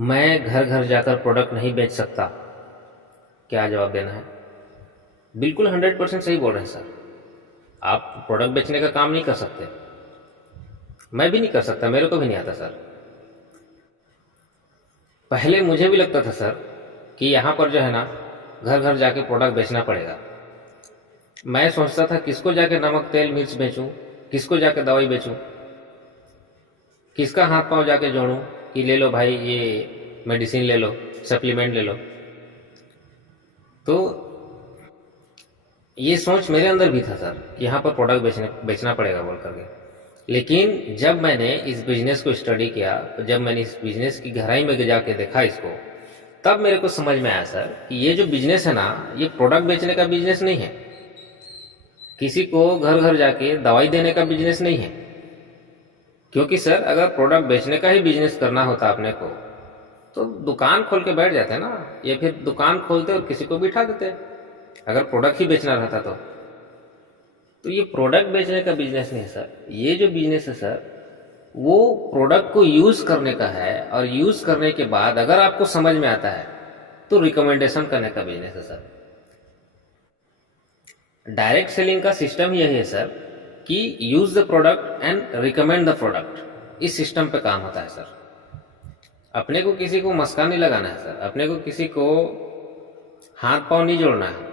मैं घर घर जाकर प्रोडक्ट नहीं बेच सकता, क्या जवाब देना है? बिल्कुल 100% सही बोल रहे हैं सर। आप प्रोडक्ट बेचने का काम नहीं कर सकते, मैं भी नहीं कर सकता, मेरे को भी नहीं आता सर। पहले मुझे भी लगता था सर कि यहाँ पर जो है ना घर घर जाके प्रोडक्ट बेचना पड़ेगा। मैं सोचता था किसको जाके नमक तेल मिर्च बेचूं, किसको जाके दवाई बेचूं, किसका हाथ पांव जाके जोड़ूं कि ले लो भाई ये मेडिसिन ले लो, सप्लीमेंट ले लो। तो ये सोच मेरे अंदर भी था सर कि यहाँ पर प्रोडक्ट बेचना पड़ेगा बोल करके। लेकिन जब मैंने इस बिजनेस को स्टडी किया, जब मैंने इस बिजनेस की गहराई में जाके देखा इसको, तब मेरे को समझ में आया सर कि ये जो बिजनेस है ना, ये प्रोडक्ट बेचने का बिजनेस नहीं है, किसी को घर घर जाके दवाई देने का बिजनेस नहीं है। क्योंकि सर अगर प्रोडक्ट बेचने का ही बिजनेस करना होता अपने को तो दुकान खोल के बैठ जाते ना, या फिर दुकान खोलते और किसी को बिठा देते अगर प्रोडक्ट ही बेचना रहता तो ये प्रोडक्ट बेचने का बिजनेस नहीं है सर। ये जो बिजनेस है सर वो प्रोडक्ट को यूज करने का है, और यूज करने के बाद अगर आपको समझ में आता है तो रिकमेंडेशन करने का बिजनेस है सर। डायरेक्ट सेलिंग का सिस्टम यही है सर कि use the product and recommend the product. इस सिस्टम पे काम होता है सर। अपने को किसी को मस्का नहीं लगाना है सर, अपने को किसी को हाथ पांव नहीं जोड़ना है।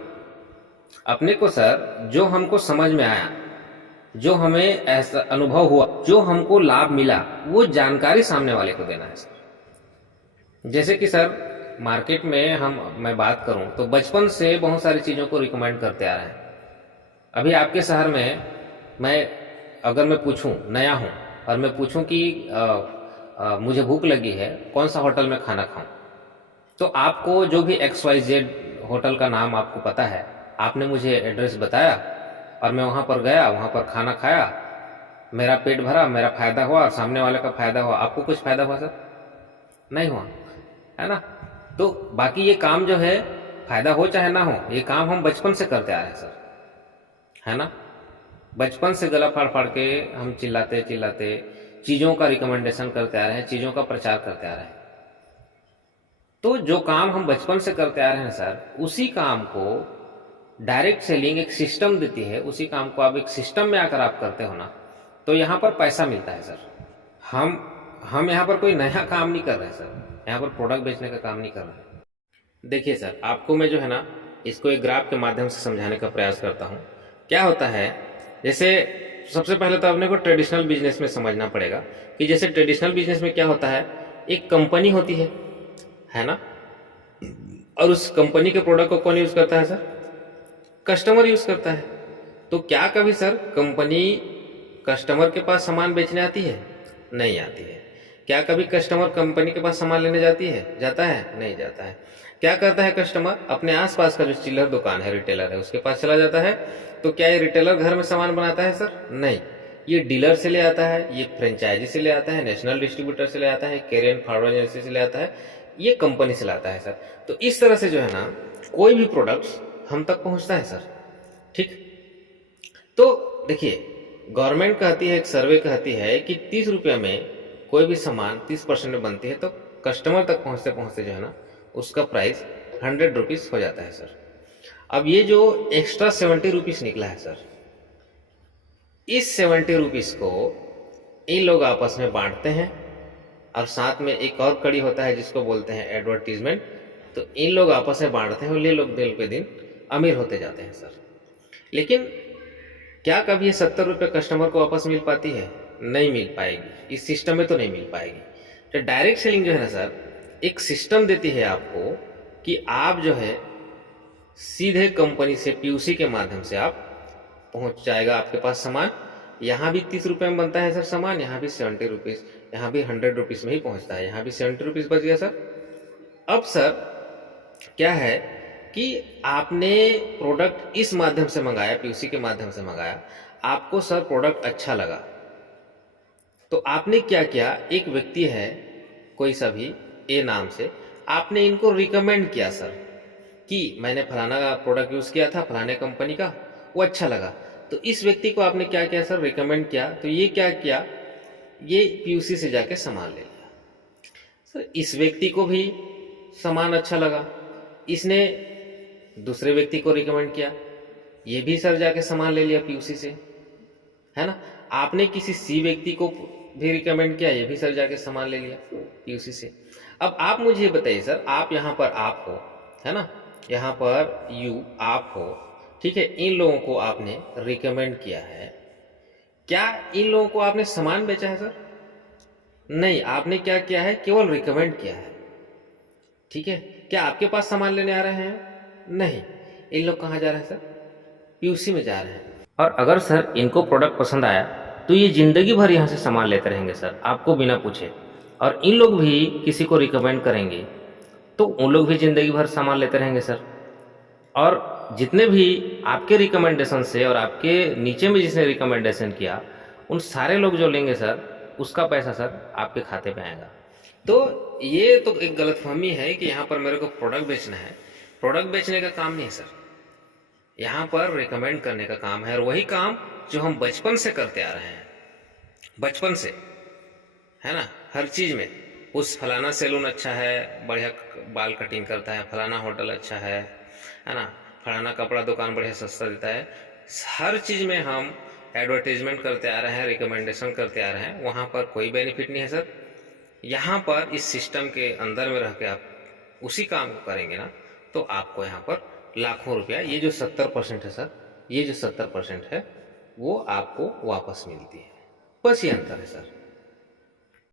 अपने को सर जो हमको समझ में आया, जो हमें ऐसा अनुभव हुआ, जो हमको लाभ मिला, वो जानकारी सामने वाले को देना है सर। जैसे कि सर मार्केट में मैं बात करूं तो बचपन से बहुत सारी चीजों को रिकमेंड करते आ रहे हैं। अभी आपके शहर में अगर मैं पूछूं, नया हूं और मैं पूछूं कि मुझे भूख लगी है, कौन सा होटल में खाना खाऊं, तो आपको जो भी XYZ होटल का नाम आपको पता है, आपने मुझे एड्रेस बताया और मैं वहां पर गया, वहां पर खाना खाया, मेरा पेट भरा, मेरा फायदा हुआ और सामने वाले का फायदा हुआ। आपको कुछ फायदा हुआ सर? नहीं हुआ, है ना? तो बाकी ये काम जो है, फायदा हो चाहे ना हो, ये काम हम बचपन से करते आ रहे हैं सर, है ना? बचपन से गला फाड़ फाड़ के हम चिल्लाते चिल्लाते चीजों का रिकमेंडेशन करते आ रहे हैं, चीजों का प्रचार करते आ रहे हैं। तो जो काम हम बचपन से करते आ रहे हैं सर, उसी काम को डायरेक्ट सेलिंग एक सिस्टम देती है। उसी काम को आप एक सिस्टम में आकर आप करते हो ना, तो यहाँ पर पैसा मिलता है सर। हम यहाँ पर कोई नया काम नहीं कर रहे हैं सर, यहाँ पर प्रोडक्ट बेचने का काम नहीं कर रहे हैं। देखिए सर, आपको मैं जो है ना इसको एक ग्राफ के माध्यम से समझाने का प्रयास करता हूँ। क्या होता है, जैसे सबसे पहले तो आपने को ट्रेडिशनल बिजनेस में समझना पड़ेगा कि जैसे ट्रेडिशनल बिजनेस में क्या होता है, एक कंपनी होती है ना? और उस कंपनी के प्रोडक्ट को कौन यूज करता है सर? कस्टमर यूज करता है। तो क्या कभी सर कंपनी कस्टमर के पास सामान बेचने आती है? नहीं आती है। क्या कभी कस्टमर कंपनी के पास सामान लेने जाता है? नहीं जाता है। क्या करता है कस्टमर? अपने आसपास का जो चिल्लर दुकान है, रिटेलर है, उसके पास चला जाता है। तो क्या ये रिटेलर घर में सामान बनाता है सर? नहीं, ये डीलर से ले आता है, ये फ्रेंचाइजी से ले आता है, नेशनल डिस्ट्रीब्यूटर से ले आता है, कैरियर फॉरवर्ड एजेंसी से ले आता है, ये कंपनी से लाता है सर। तो इस तरह से जो है ना कोई भी प्रोडक्ट्स हम तक पहुंचता है सर। ठीक, तो देखिए गवर्नमेंट कहती है, एक सर्वे कहती है कि 30 रुपये में कोई भी सामान 30% में बनती है, तो कस्टमर तक पहुंचते पहुंचते जो है ना उसका प्राइस 100 रुपीज हो जाता है सर। अब ये जो एक्स्ट्रा 70 रुपीज निकला है सर, इस 70 रुपीज को इन लोग आपस में बांटते हैं, और साथ में एक और कड़ी होता है जिसको बोलते हैं एडवर्टीजमेंट। तो इन लोग आपस में बांटते हैं और ये लोग दिन पे दिन अमीर होते जाते हैं सर। लेकिन क्या कभी ये 70 रुपये कस्टमर को वापस मिल पाती है? नहीं मिल पाएगी, इस सिस्टम में तो नहीं मिल पाएगी। तो डायरेक्ट सेलिंग जो है ना सर, एक सिस्टम देती है आपको कि आप जो है सीधे कंपनी से PUC के माध्यम से आप पहुंच जाएगा आपके पास सामान। यहाँ भी 30 रुपये में बनता है सर सामान, यहाँ भी 70 रुपीज, यहाँ भी 100 रुपीज में ही पहुंचता है, यहाँ भी 70 रुपीज बच गया सर। अब सर क्या है कि आपने प्रोडक्ट इस माध्यम से मंगाया, PUC के माध्यम से मंगाया, आपको सर प्रोडक्ट अच्छा लगा, तो आपने क्या किया, एक व्यक्ति है कोई सा भी A नाम से, आपने इनको रिकमेंड किया सर कि मैंने फलाना प्रोडक्ट यूज किया था फलाने कंपनी का, वो अच्छा लगा। तो इस व्यक्ति को आपने क्या किया सर? रिकमेंड किया। तो ये क्या किया, ये PUC से जाके सामान ले लिया। सर इस व्यक्ति को भी सामान अच्छा लगा, इसने दूसरे व्यक्ति को रिकमेंड किया, ये भी सर जाके सामान ले लिया पीयूसी से, है ना। आपने किसी सी व्यक्ति को भी रिकमेंड किया, ये भी सर जाके सामान ले लिया पीयूसी से। अब आप मुझे ये बताइए सर, आप यहाँ पर आप हो, है ना, यहाँ पर यू आप हो, ठीक है, इन लोगों को आपने रिकमेंड किया है, क्या इन लोगों को आपने सामान बेचा है सर? नहीं, आपने क्या किया है, केवल रिकमेंड किया है, ठीक है। क्या आपके पास सामान लेने आ रहे हैं? नहीं। इन लोग कहाँ जा रहे हैं सर? पीयूसी में जा रहे हैं। और अगर सर इनको प्रोडक्ट पसंद आया तो ये जिंदगी भर यहाँ से सामान लेते रहेंगे सर, आपको बिना पूछे। और इन लोग भी किसी को रिकमेंड करेंगे तो उन लोग भी जिंदगी भर सामान लेते रहेंगे सर। और जितने भी आपके रिकमेंडेशन से और आपके नीचे में जिसने रिकमेंडेशन किया, उन सारे लोग जो लेंगे सर, उसका पैसा सर आपके खाते में आएगा। तो ये तो एक गलतफहमी है कि यहाँ पर मेरे को प्रोडक्ट बेचना है। प्रोडक्ट बेचने का काम नहीं है सर, यहाँ पर रिकमेंड करने का काम है। और वही काम जो हम बचपन से करते आ रहे हैं, बचपन से, है ना, हर चीज में। उस फलाना सैलून अच्छा है, बढ़िया बाल कटिंग करता है, फलाना होटल अच्छा है ना, फलाना कपड़ा दुकान बढ़िया सस्ता देता है, हर चीज में हम एडवर्टीजमेंट करते आ रहे हैं, रिकमेंडेशन करते आ रहे हैं। वहां पर कोई बेनिफिट नहीं है सर। यहाँ पर इस सिस्टम के अंदर में रह के आप उसी काम को करेंगे ना, तो आपको यहाँ पर लाखों रुपया, ये जो 70% है सर, ये जो 70% है वो आपको वापस मिलती है। बस ये अंतर है सर।